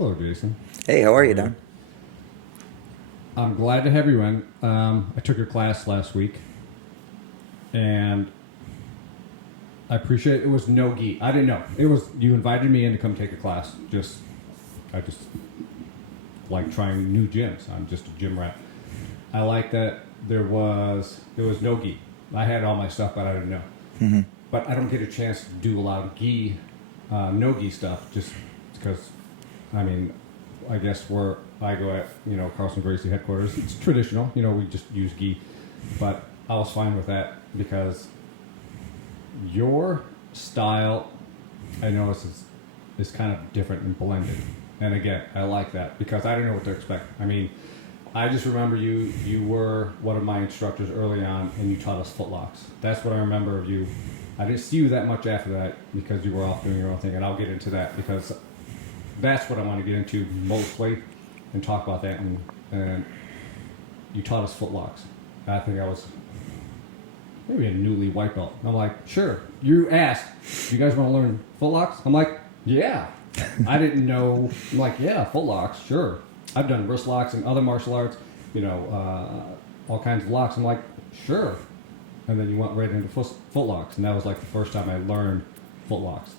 Hello, Jason. Hey, how are you, Don? I'm glad to have you in. I took your class last week, and I appreciate it. Was no gi. I didn't know. It was you invited me in to come take a class. I just like trying new gyms. I'm just a gym rat. I like that it was no gi. I had all my stuff, but I didn't know. Mm-hmm. But I don't get a chance to do a lot of gi, no gi stuff, just because. I mean, I guess where I go at, Carlson Gracie headquarters, it's traditional. We just use gi. But I was fine with that because your style, I notice, is kind of different and blended. And again, I like that because I didn't know what to expect. I mean, I just remember you were one of my instructors early on, and you taught us footlocks. That's what I remember of you. I didn't see you that much after that because you were off doing your own thing, and I'll get into that because that's what I want to get into mostly and talk about that. And you taught us footlocks. I think I was maybe a newly white belt. I'm like, sure. You asked, do you guys want to learn footlocks? I'm like, yeah. I didn't know. I'm like, yeah, footlocks, sure. I've done wrist locks and other martial arts, all kinds of locks. I'm like, sure. And then you went right into footlocks. And that was like the first time I learned footlocks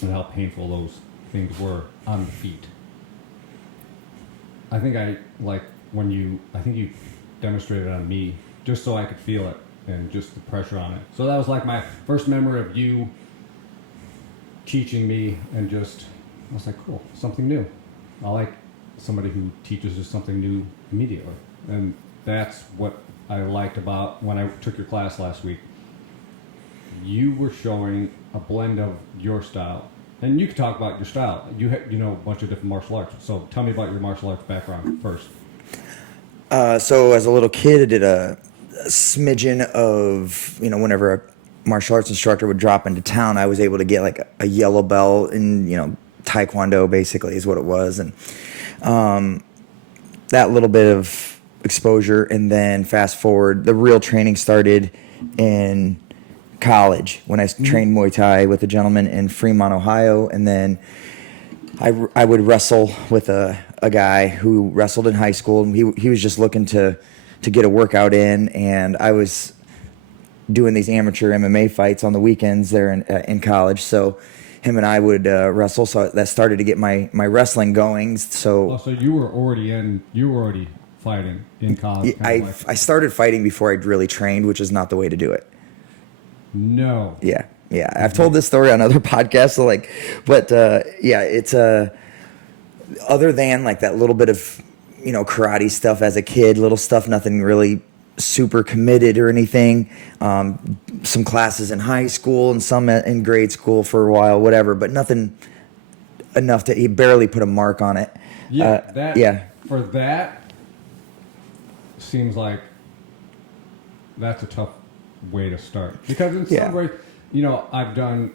and how painful those things were on the feet. I think you demonstrated on me just so I could feel it and just the pressure on it. So that was like my first memory of you teaching me, and I was like, cool, something new. I like somebody who teaches us something new immediately. And that's what I liked about when I took your class last week. You were showing a blend of your style. And you can talk about your style. You know a bunch of different martial arts. So tell me about your martial arts background first. So as a little kid, I did a smidgen of, whenever a martial arts instructor would drop into town, I was able to get like a yellow belt in, Taekwondo basically is what it was. And that little bit of exposure. And then fast forward, the real training started in college when I trained Muay Thai with a gentleman in Fremont, Ohio, and then I would wrestle with a guy who wrestled in high school, and he was just looking to get a workout in, and I was doing these amateur MMA fights on the weekends there in college, so him and I would wrestle, so that started to get my wrestling going. So you were already fighting in college. I started fighting before I'd really trained, which is not the way to do it. No. Yeah. I've told this story on other podcasts. So it's other than like that little bit of, karate stuff as a kid, little stuff, nothing really super committed or anything. Some classes in high school and some in grade school for a while, whatever, but nothing enough to he barely put a mark on it. Yeah. For that, seems like that's a tough way to start, because in some way, I've done,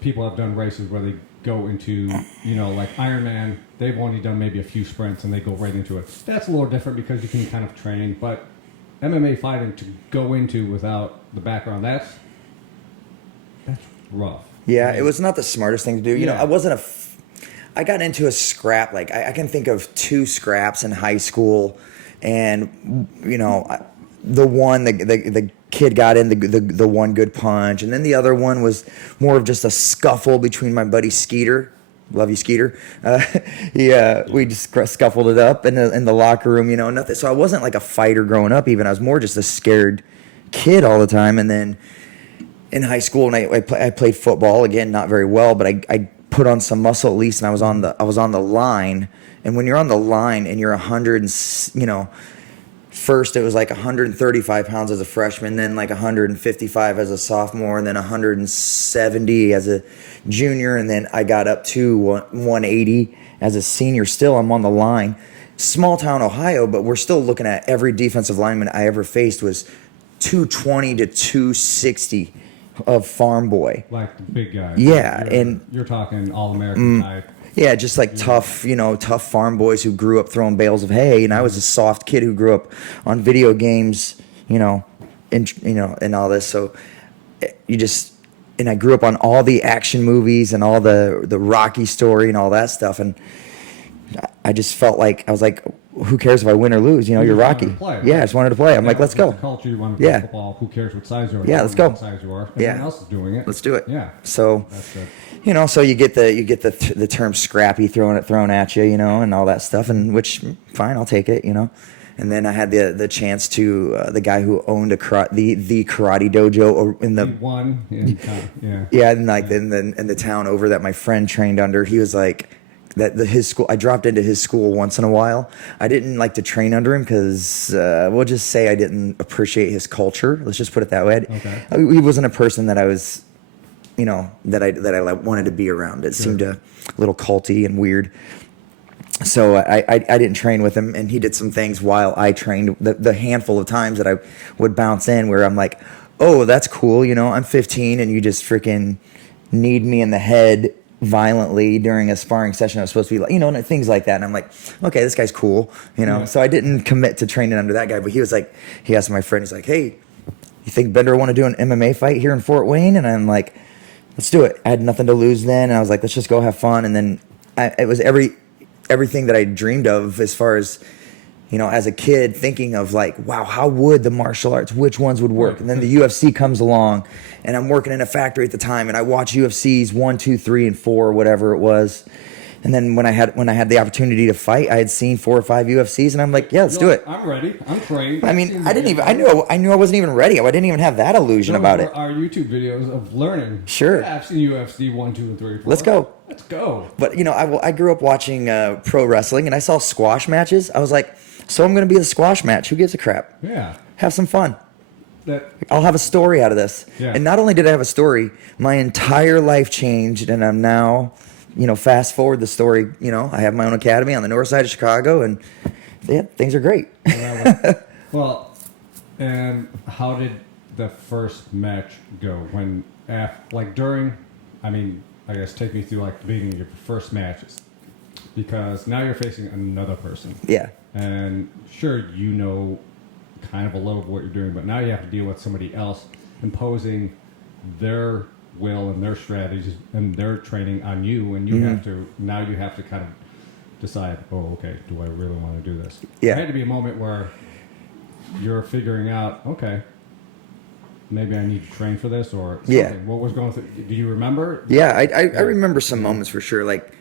people have done races where they go into, like Ironman, they've only done maybe a few sprints and they go right into it. That's a little different because you can kind of train, but MMA fighting to go into without the background, that's rough. Yeah, it was not the smartest thing to do. I got into a scrap, like I can think of 2 scraps in high school, and the kid got in the one good punch, and then the other one was more of just a scuffle between my buddy Skeeter. Love you, Skeeter. We just scuffled it up in the locker room, nothing. So I wasn't like a fighter growing up even. I was more just a scared kid all the time. And then in high school, and I played football, again, not very well, but I put on some muscle at least, and I was on the line. And when you're on the line and you're 100 and, first it was like 135 pounds as a freshman, then like 155 as a sophomore, and then 170 as a junior, and then I got up to 180 as a senior. Still, I'm on the line. Small town Ohio, but we're still looking at every defensive lineman I ever faced was 220 to 260 of farm boy. Like the big guy. Yeah. And you're talking all-American guy. Yeah, just like tough farm boys who grew up throwing bales of hay, and I was a soft kid who grew up on video games, and all this. So you just I grew up on all the action movies and all the Rocky story and all that stuff, and I just felt like I was like, who cares if I win or lose? You know, you're just Rocky. wanted to play, Yeah, right? I just wanted to play. I'm like, let's It's go. the culture, you want to play Yeah. football. Who cares what size you are? Yeah, let's go. What size you are. Yeah. Everyone else is doing it. Let's do it. Yeah. So, That's good. you know, so you get the term scrappy thrown at you, you know, and all that stuff, and which fine, I'll take it, you know. And then I had the chance to the guy who owned the karate dojo in the He won. Yeah. yeah, and like in the town over that my friend trained under. He was like his school. I dropped into his school once in a while. I didn't like to train under him because we'll just say I didn't appreciate his culture. Let's just put it that way. Okay. He wasn't a person that I was, you know, that I wanted to be around. It seemed a little culty and weird. So I didn't train with him, and he did some things while I trained. The handful of times that I would bounce in where I'm like, oh, that's cool. You know, I'm 15 and you just freaking kneed me in the head violently during a sparring session. I was supposed to be like, you know, and things like that. And I'm like, okay, this guy's cool. You know, so I didn't commit to training under that guy. But he was like, he asked my friend, he's like, hey, you think Bender will want to do an MMA fight here in Fort Wayne? And I'm like, let's do it. I had nothing to lose then. And I was like, let's just go have fun. And then it was everything that I dreamed of as far as, you know, as a kid thinking of like, wow, how would the martial arts, which ones would work? And then the UFC comes along and I'm working in a factory at the time and I watch UFCs 1, 2, 3, and 4, whatever it was. And then when I had the opportunity to fight, I had seen 4 or 5 UFCs and I'm like, yeah, let's do it. I'm ready. I'm trained. I mean, I knew I wasn't even ready. I didn't even have that illusion about it. Our YouTube videos of learning. Sure. Yeah, I've seen UFC 1, 2, and 3, 4. Let's go. Let's go. But, you know, I grew up watching pro wrestling and I saw squash matches. I was like, so I'm going to be the squash match. Who gives a crap? Yeah. Have some fun. That. I'll have a story out of this. Yeah. And not only did I have a story, my entire life changed and I'm now, you know, fast forward the story, you know, I have my own academy on the north side of Chicago and yeah, things are great. Well, and how did the first match go? When, during, I mean, I guess take me through like the beginning of your first matches. Because now you're facing another person. Yeah. And sure, you know kind of a little of what you're doing, but now you have to deal with somebody else imposing their will and their strategies and their training on you, and you have to kind of decide, oh, okay, do I really want to do this? Yeah. There had to be a moment where you're figuring out, okay, maybe I need to train for this or something. Yeah. What was going through? Do you remember? Yeah, I remember some moments for sure. Like,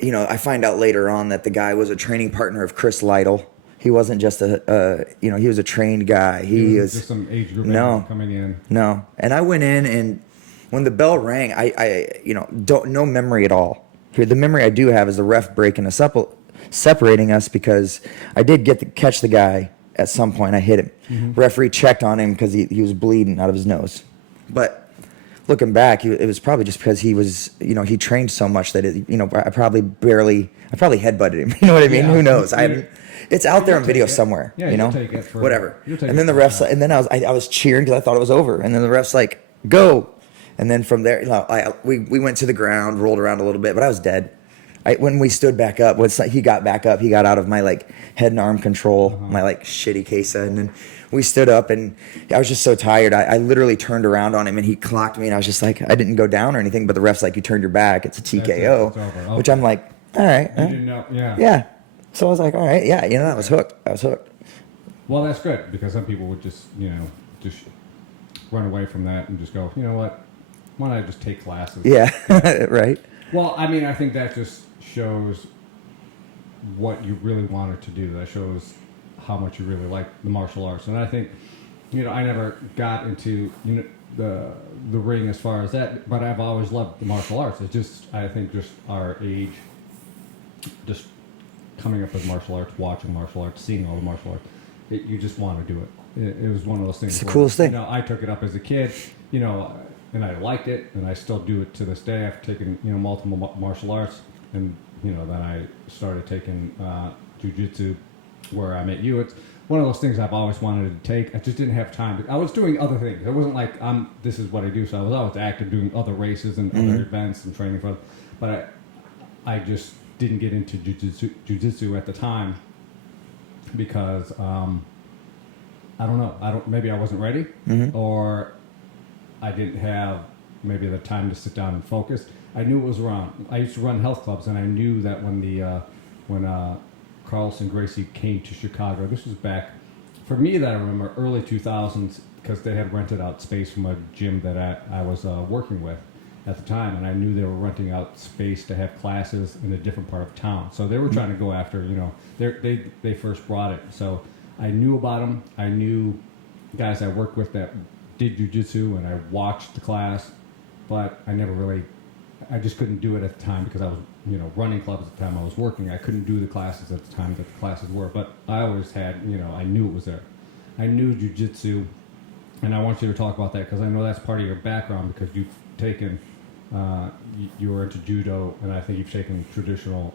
you know, I find out later on that the guy was a training partner of Chris Lytle. He wasn't just he was a trained guy. He was just some age group coming in. No. And I went in, and when the bell rang, I no memory at all. Here, the memory I do have is the ref breaking us up, separating us because I did catch the guy at some point. I hit him. Mm-hmm. Referee checked on him because he was bleeding out of his nose. But looking back, it was probably just because he was, you know, he trained so much that I probably headbutted him. You know what I mean? Yeah. Who knows? It's out there on video somewhere. Yeah, you know, take it for whatever. And then the refs, and then I was cheering because I thought it was over. And then the refs like, go. And then from there, you know, we went to the ground, rolled around a little bit, but I was dead. When we stood back up, he got back up. He got out of my like head and arm control, my like shitty Kesa, and then we stood up, and I was just so tired. I literally turned around on him, and he clocked me, and I was just like, I didn't go down or anything, but the ref's like, you turned your back, it's a TKO, it's over. Okay. which I'm like, all right, You didn't know, yeah. yeah. So I was like, all right, yeah, you know, I was hooked. Well, that's good because some people would just run away from that and just go, you know what? Why don't I just take classes? Yeah, right. Well, I mean, I think that just shows what you really wanted to do. That shows how much you really like the martial arts. And I think, you know, I never got into the ring as far as that, but I've always loved the martial arts. It's just, I think, just our age, just coming up with martial arts, watching martial arts, seeing all the martial arts, you just want to do it. It was one of those things. It's the coolest thing. You know, I took it up as a kid, you know, and I liked it, and I still do it to this day. I've taken, you know, multiple martial arts, and, you know, then I started taking jiu-jitsu where I met you. It's one of those things I've always wanted to take. I just didn't have time. I was doing other things. It wasn't like this is what I do. So I was always active doing other races and other events and training for them. But I just didn't get into jiu-jitsu at the time because I don't know. Maybe I wasn't ready, or I didn't have maybe the time to sit down and focus. I knew it was around. I used to run health clubs, and I knew that when Carlson Gracie came to Chicago, this was back, for me that I remember, early 2000s, because they had rented out space from a gym that I was working with at the time, and I knew they were renting out space to have classes in a different part of town. So they were trying to go after, they first brought it. So I knew about them. I knew guys I worked with that did jiu-jitsu, and I watched the class, but I just couldn't do it at the time because I was, running clubs at the time I was working. I couldn't do the classes at the time that the classes were, but I always had, I knew it was there. I knew jiu-jitsu, and I want you to talk about that because I know that's part of your background because you've taken, you were into judo, and I think you've taken traditional,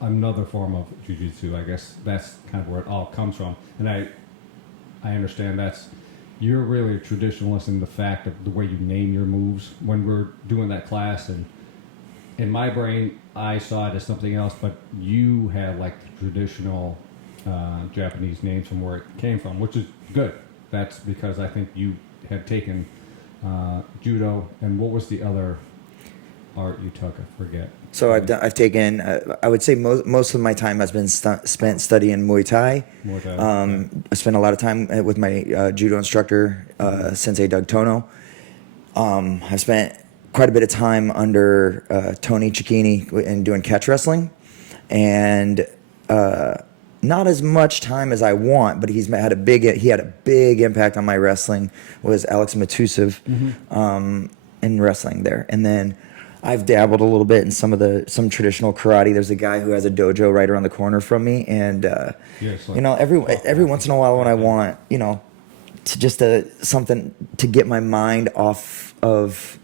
another form of jiu-jitsu. I guess that's kind of where it all comes from. And I understand you're really a traditionalist in the fact of the way you name your moves. When we're doing that class, and in my brain, I saw it as something else, but you had like the traditional Japanese names from where it came from, which is good. That's because I think you had taken judo, and what was the other art you took? I forget. So I've taken, I would say most of my time has been spent studying Muay Thai. Muay Thai. I spent a lot of time with my judo instructor, Sensei Doug Tono. I spent quite a bit of time under Tony Cicchini and doing catch wrestling, and not as much time as I want, but he had a big impact on my wrestling. Was Alex Matusev in wrestling there, and then I've dabbled a little bit in some traditional karate. There's a guy who has a dojo right around the corner from me, and every once in a while when I want to just something to get my mind off of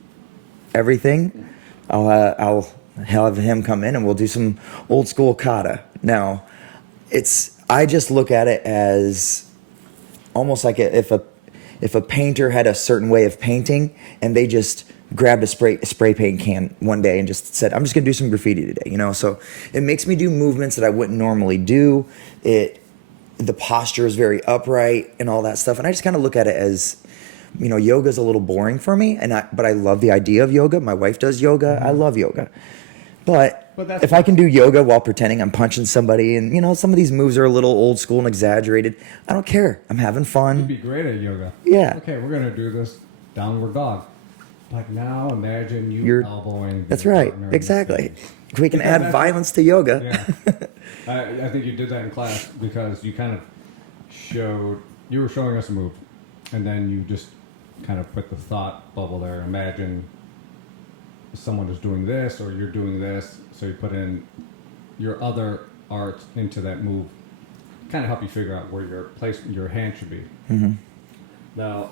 everything, I'll have him come in and we'll do some old school kata. Now, I just look at it as almost like if a painter had a certain way of painting and they just grabbed a spray paint can one day and just said, I'm just gonna do some graffiti today, so it makes me do movements that I wouldn't normally do. The posture is very upright and all that stuff, and I just kind of look at it as yoga's a little boring for me, but I love the idea of yoga. My wife does yoga. I love yoga, but if I can do yoga while pretending I'm punching somebody, and some of these moves are a little old school and exaggerated, I don't care. I'm having fun. You'd be great at yoga. Yeah. Okay, we're gonna do this downward dog. But now imagine you're elbowing. That's right. Exactly. We can add violence to yoga. Yeah. I think you did that in class because you kind of you were showing us a move, and then you just kind of put the thought bubble there. Imagine someone is doing this or you're doing this, so you put in your other art into that move, kind of help you figure out where your hand should be. Mm-hmm. Now,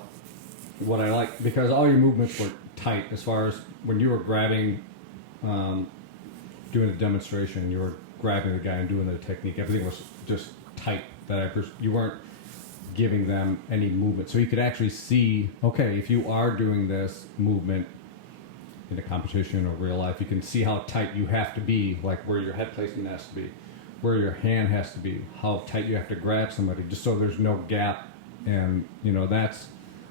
what I like, because all your movements were tight as far as when you were grabbing, doing the demonstration, you were grabbing the guy and doing the technique, everything was just tight. You weren't giving them any movement. So you could actually see, okay, if you are doing this movement in a competition or real life, you can see how tight you have to be, like where your head placement has to be, where your hand has to be, how tight you have to grab somebody, just so there's no gap. And,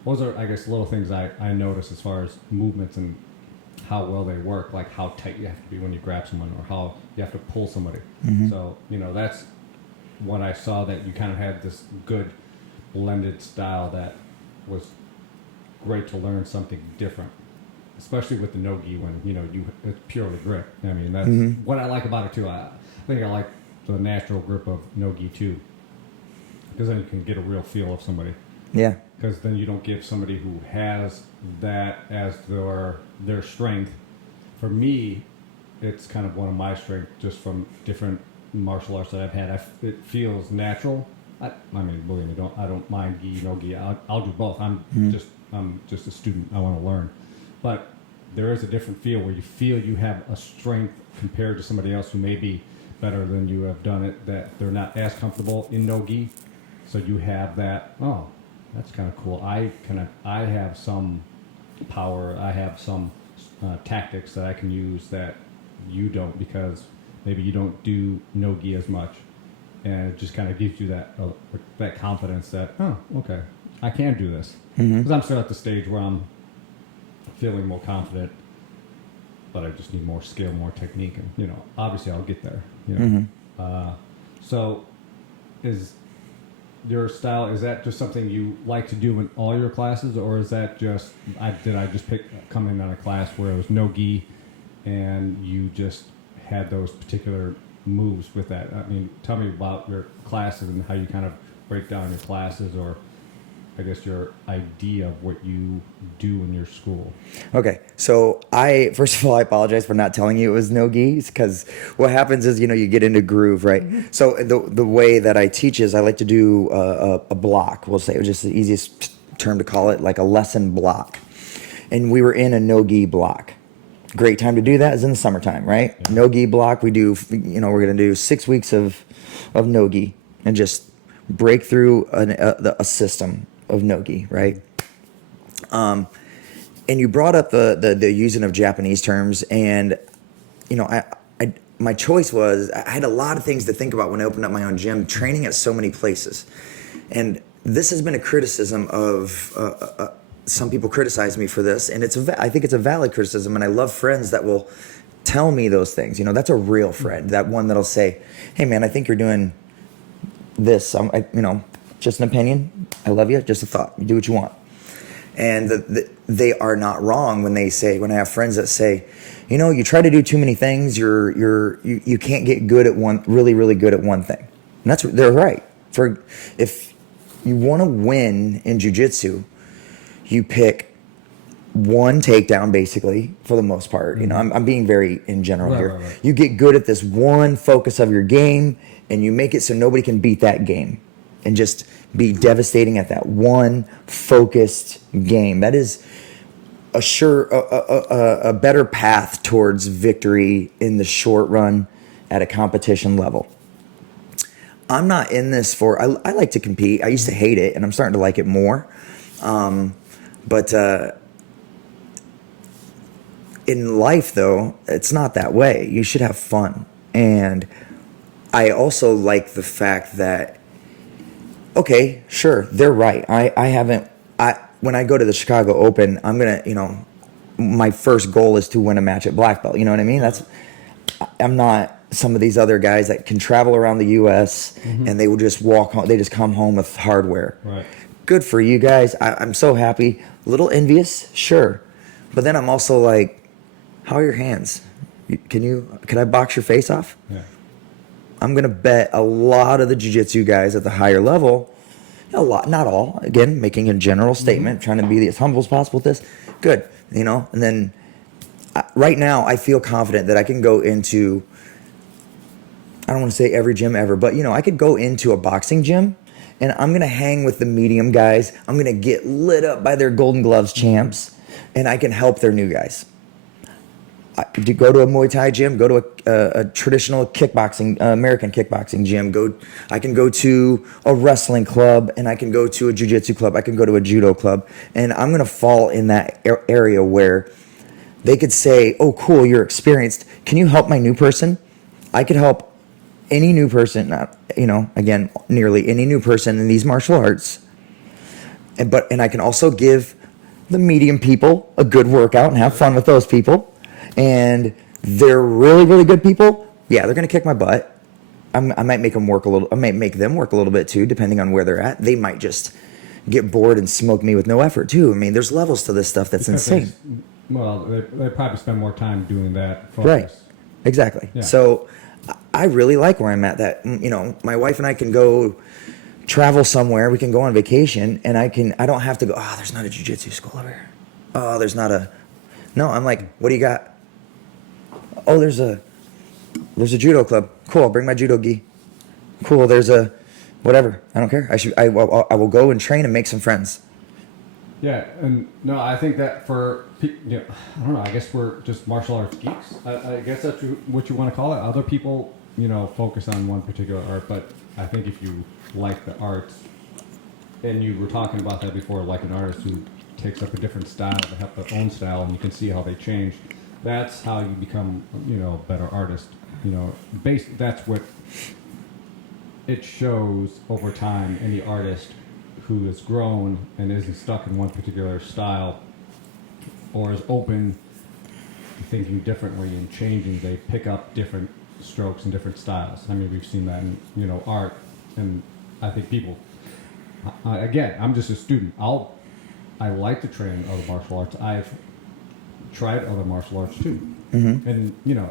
those are, I guess, little things I notice as far as movements and how well they work, like how tight you have to be when you grab someone or how you have to pull somebody. Mm-hmm. So, that's what I saw, that you kind of had this good blended style that was great to learn something different, especially with the no-gi when, it's purely grip. I mean, that's what I like about it too. I think I like the natural grip of no-gi too, because then you can get a real feel of somebody. Yeah. Because then you don't give somebody who has that as their strength. For me, it's kind of one of my strengths, just from different martial arts that I've had. It feels natural. I mean, believe me, I don't mind gi, no gi. I'll do both. I'm just a student. I want to learn. But there is a different feel where you feel you have a strength compared to somebody else who may be better than you have done it, that they're not as comfortable in no gi. So you have that, that's kind of cool. I have some power. I have some tactics that I can use that you don't, because maybe you don't do no-gi as much, and it just kind of gives you that confidence that, okay, I can do this. Because I'm still at the stage where feeling more confident, but I just need more skill, more technique, and obviously I'll get there. So, is your style, is that just something you like to do in all your classes, or is that just did I just come in on a class where it was no gi, and you just had those particular moves with that? I mean, tell me about your classes and how you kind of break down your classes, or I guess your idea of what you do in your school. Okay, so first of all, I apologize for not telling you it was no gis, because what happens is, you get into groove, right? Mm-hmm. So the way that I teach is I like to do a block. We'll say, just the easiest term to call it, like a lesson block. And we were in a no gi block. Great time to do that is in the summertime, right? Yeah. No gi block. We do, we're going to do 6 weeks of no gi and just break through a system of no-gi, right? And you brought up the using of Japanese terms, and my choice was, I had a lot of things to think about when I opened up my own gym, training at so many places, and this has been a criticism of some people criticize me for this, and I think it's a valid criticism, and I love friends that will tell me those things. That's a real friend, that one that'll say, "Hey man, I think you're doing this." Just an opinion. I love you. Just a thought. You do what you want. And they are not wrong when I have friends that say, you try to do too many things. You can't get good at really, really good at one thing. And they're right. If you want to win in jiu-jitsu, you pick one takedown, basically, for the most part. I'm being very in general here. Right. You get good at this one focus of your game, and you make it so nobody can beat that game. And just be devastating at that one focused game. That is a better path towards victory in the short run at a competition level. I'm not in this I like to compete. I used to hate it, and I'm starting to like it more. But in life, though, it's not that way. You should have fun. And I also like the fact that, okay, sure, they're right. When I go to the Chicago Open, I'm going to, my first goal is to win a match at black belt. You know what I mean? I'm not some of these other guys that can travel around the U.S. And they will just walk home. They just come home with hardware. Right. Good for you guys. I'm so happy. A little envious, sure. But then I'm also like, how are your hands? Can I box your face off? Yeah. I'm going to bet a lot of the jiu-jitsu guys at the higher level, not all, again, making a general statement, trying to be as humble as possible with this. Good, and then right now I feel confident that I can go into, I don't want to say every gym ever, but I could go into a boxing gym and I'm going to hang with the medium guys. I'm going to get lit up by their Golden Gloves champs, and I can help their new guys. To go to a Muay Thai gym, go to a traditional kickboxing, American kickboxing gym. I can go to a wrestling club, and I can go to a jiu-jitsu club. I can go to a judo club, and I'm going to fall in that area where they could say, "Oh, cool, you're experienced. Can you help my new person?" I could help any new person, again, nearly any new person in these martial arts. And I can also give the medium people a good workout and have fun with those people. And they're really, really good people. Yeah, they're going to kick my butt. I might make them work a little. I might make them work a little bit too, depending on where they're at. They might just get bored and smoke me with no effort too. I mean, there's levels to this stuff that's insane. They probably spend more time doing that. Focus. Right. Exactly. Yeah. So I really like where I'm at. That my wife and I can go travel somewhere. We can go on vacation, and I don't have to go. Oh, there's not a jiu-jitsu school over here. Oh, there's not a. No, I'm like, what do you got? Oh, there's a judo club. Cool, I'll bring my judo gi. Cool, there's a whatever. I don't care. I will go and train and make some friends. Yeah, and no, I think that for I don't know. I guess we're just martial arts geeks. I guess that's what you want to call it. Other people, focus on one particular art, but I think if you like the arts, and you were talking about that before, like an artist who takes up a different style, they have their own style, and you can see how they change. That's how you become, a better artist. That's what it shows over time. Any artist who has grown and isn't stuck in one particular style or is open to thinking differently and changing, they pick up different strokes and different styles. I mean, we've seen that in, you know, art, and I think people, again, I'm just a student. I like to train other martial arts. I've tried other martial arts too. And, you know,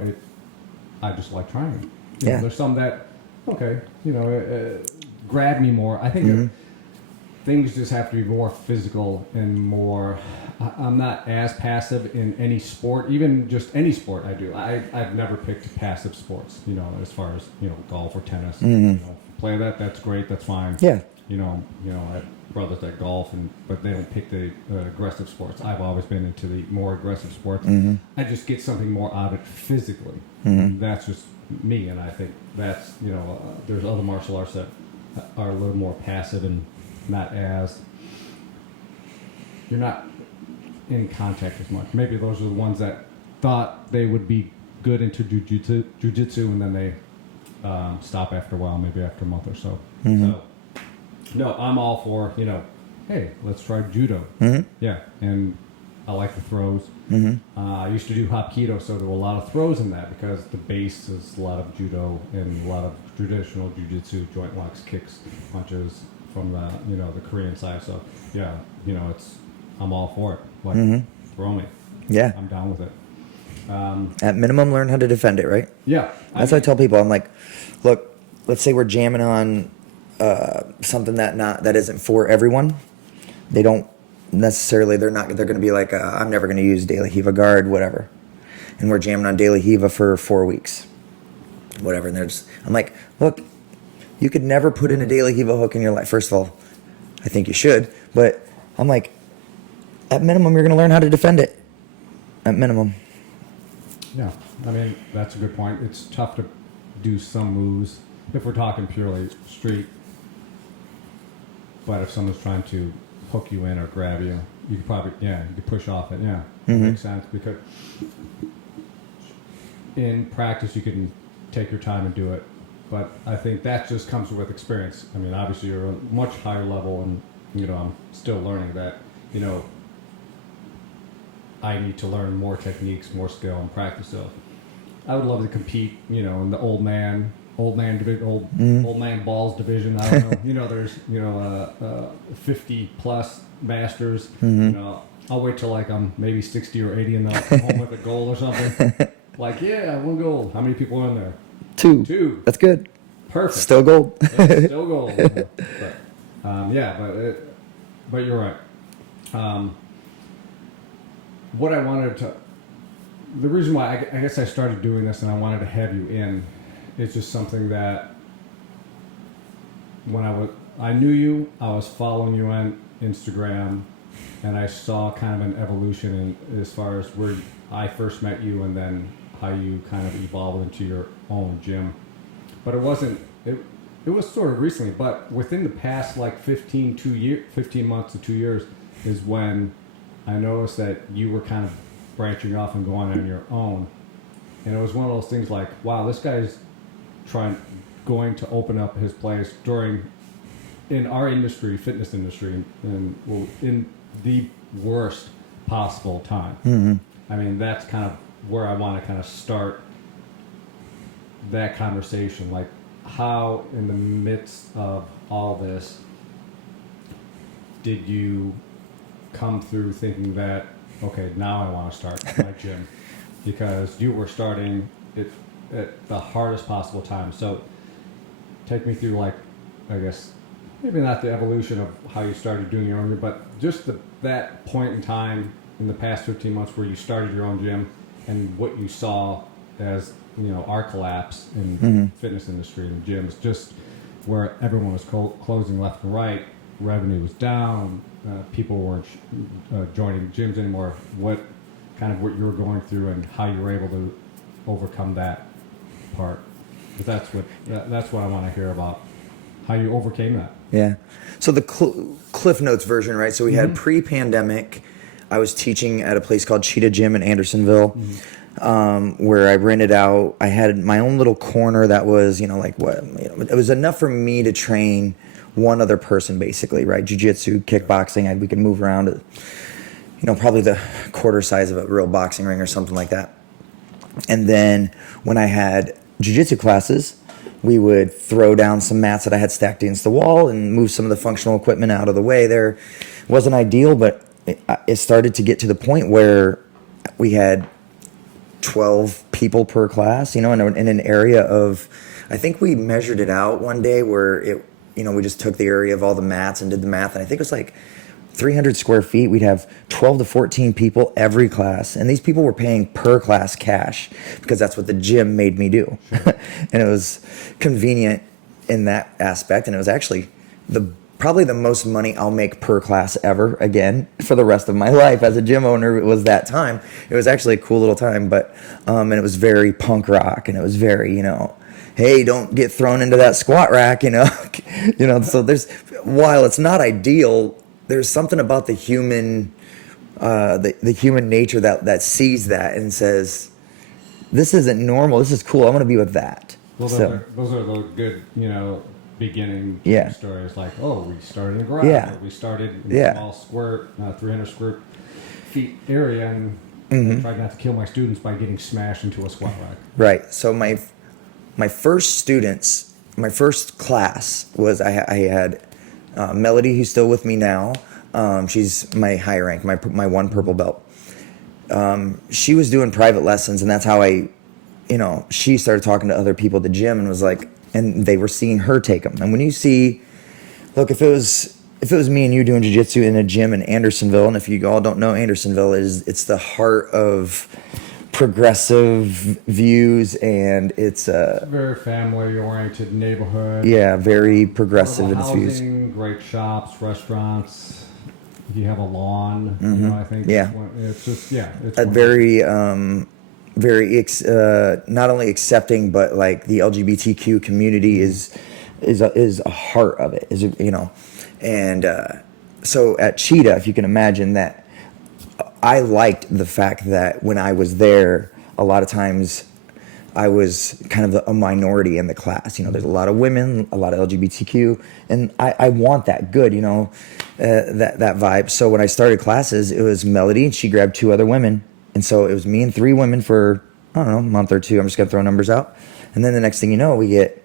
I just like trying. You know, there's some that, okay, you know, grab me more. I think things just have to be more physical and more. I'm not as passive in any sport, even just any sport I do. I've never picked passive sports, you know, as far as, you know, golf or tennis. You know, play that, that's great, that's fine. Yeah. You know, I have brothers that golf, but they don't pick the aggressive sports. I've always been into the more aggressive sports. I just get something more out of it physically. That's just me, and I think that's, you know, there's other martial arts that are a little more passive and not as, you're not in contact as much. Maybe those are the ones that thought they would be good into jujitsu, and then they stop after a while, maybe after a month or so. So, no, I'm all for, you know, hey, let's try judo. Yeah, and I like the throws. I used to do Hapkido, so there were a lot of throws in that because the base is a lot of judo and a lot of traditional jujitsu, joint locks, kicks, punches from the, you know, the Korean side. So, yeah, you know, I'm all for it. Like, throw me. Yeah. I'm down with it. At minimum, learn how to defend it, right? Yeah. That's what I tell people. I'm like, look, let's say we're jamming on something that isn't for everyone. They don't necessarily, they're going to be like, I'm never going to use De La Hiva guard, whatever. And we're jamming on De La Hiva for 4 weeks, whatever. And I'm like, look, you could never put in a De La Hiva hook in your life. First of all, I think you should, but I'm like, at minimum, you're going to learn how to defend it. At minimum. Yeah, I mean, that's a good point. It's tough to do some moves if we're talking purely street. But if someone's trying to hook you in or grab you, you could probably, you could push off it. Yeah, makes sense, because in practice you can take your time and do it. But I think that just comes with experience. I mean, obviously you're a much higher level, and, you know, I'm still learning that, you know, I need to learn more techniques, more skill, and practice. So I would love to compete, you know, in the old man balls division. I don't know. You know, there's, you know, 50 plus masters. You know, I'll wait till like I'm maybe 60 or 80 and then I'll come home with a goal or something. Like, yeah, 1 gold. How many people are in there? 2. That's good. Perfect. Still gold. Yeah, still gold. But you're right. What I wanted to, the reason why I guess I started doing this and I wanted to have you in, is just something that when I knew you, I was following you on Instagram, and I saw kind of an evolution in as far as where I first met you and then how you kind of evolved into your own gym. But it wasn't, it was sort of recently, but within the past like 15 months to 2 years is when I noticed that you were kind of branching off and going on your own. And it was one of those things like, wow, this guy's going to open up his place in our industry, fitness industry, and in the worst possible time. I mean, that's kind of where I want to kind of start that conversation. Like, how in the midst of all this did you come through thinking that, okay, now I want to start my gym? Because you were starting it at the hardest possible time. So take me through, like, I guess, maybe not the evolution of how you started doing your own gym, but just that point in time in the past 15 months where you started your own gym and what you saw as, you know, our collapse in the fitness industry and gyms, just where everyone was closing left and right, revenue was down, people weren't joining gyms anymore. What you were going through and how you were able to overcome that part? Because that's what I want to hear about, how you overcame that. Yeah. So the Cliff Notes version, right? So we had pre-pandemic, I was teaching at a place called Cheetah Gym in Andersonville, where I rented out. I had my own little corner that was, you know, like it was enough for me to train one other person, basically, right? Jiu-jitsu, kickboxing, we could move around. probably the quarter size of a real boxing ring or something like that. And then when I had jiu-jitsu classes, we would throw down some mats that I had stacked against the wall and move some of the functional equipment out of the way there. It wasn't ideal, but it started to get to the point where we had 12 people per class, in an area of, I think we measured it out one day where we just took the area of all the mats and did the math. And I think it was like 300 square feet. We'd have 12 to 14 people every class. And these people were paying per class cash because that's what the gym made me do. Sure. And it was convenient in that aspect. And it was actually probably the most money I'll make per class ever again for the rest of my life as a gym owner. It was that time. It was actually a cool little time, but, and it was very punk rock, and it was very, hey, don't get thrown into that squat rack, so while it's not ideal, there's something about the human, the human nature that sees that and says, this isn't normal. This is cool. I want to be with that. Well, those are the good, beginning stories. Like, oh, we started in a garage. Yeah. Or we started in a small square, 300 square feet area, and tried not to kill my students by getting smashed into a squat rack. Right. So my first class was I had Melody, who's still with me now. She's my high rank, my one purple belt. She was doing private lessons, and that's how she started talking to other people at the gym and was like, and they were seeing her take them. And when you see, look, if it was me and you doing jiu-jitsu in a gym in Andersonville, and if you all don't know, Andersonville it's the heart of progressive views, and it's a very family-oriented neighborhood. Yeah, very progressive in its views. Great shops, restaurants. You have a lawn. I think. Yeah, it's just it's a very not only accepting, but like the LGBTQ community is a heart of it. And so at Cheetah, if you can imagine that. I liked the fact that when I was there, a lot of times I was kind of a minority in the class. There's a lot of women, a lot of LGBTQ, and I want that good, that vibe. So when I started classes, it was Melody, and she grabbed 2 other women. And so it was me and 3 women for, I don't know, a month or 2. I'm just going to throw numbers out. And then the next thing you know, we get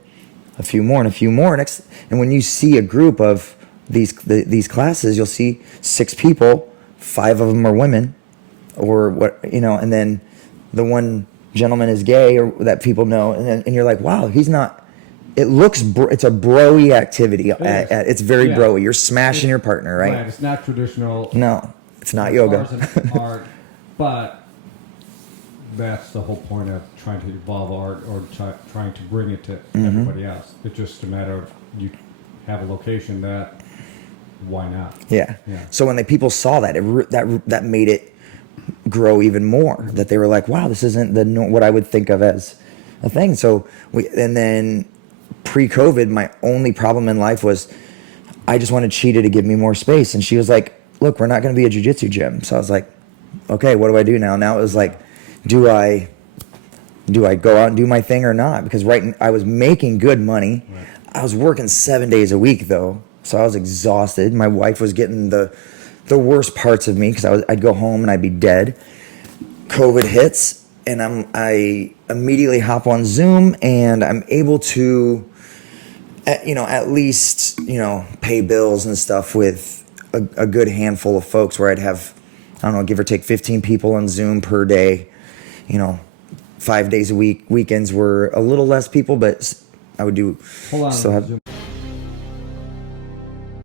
a few more and a few more. And when you see a group of these classes, you'll see 6 people. 5 of them are women, or what, and then the one gentleman is gay, or that people know, and you're like, wow, he's not. It looks it's a broy activity. It's very broy. You're smashing your partner, right? Right. It's not traditional. No, it's not yoga. Art, but that's the whole point of trying to evolve art or trying to bring it to everybody else. It's just a matter of you have a location that. Why not? Yeah. So when the people saw that, that made it grow even more. That they were like, "Wow, this isn't what I would think of as a thing." So and then pre-COVID, my only problem in life was I just wanted Cheetah to give me more space, and she was like, "Look, we're not going to be a jiu-jitsu gym." So I was like, "Okay, what do I do now?" Now it was like, do I go out and do my thing or not? Because I was making good money. Right. I was working 7 days a week though. So I was exhausted. My wife was getting the worst parts of me because I'd go home and I'd be dead. COVID hits, and I immediately hop on Zoom, and I'm able to, at least pay bills and stuff with a good handful of folks. Where I'd have, I don't know, give or take 15 people on Zoom per day. 5 days a week. Weekends were a little less people, but I would do. Hold on. Still have.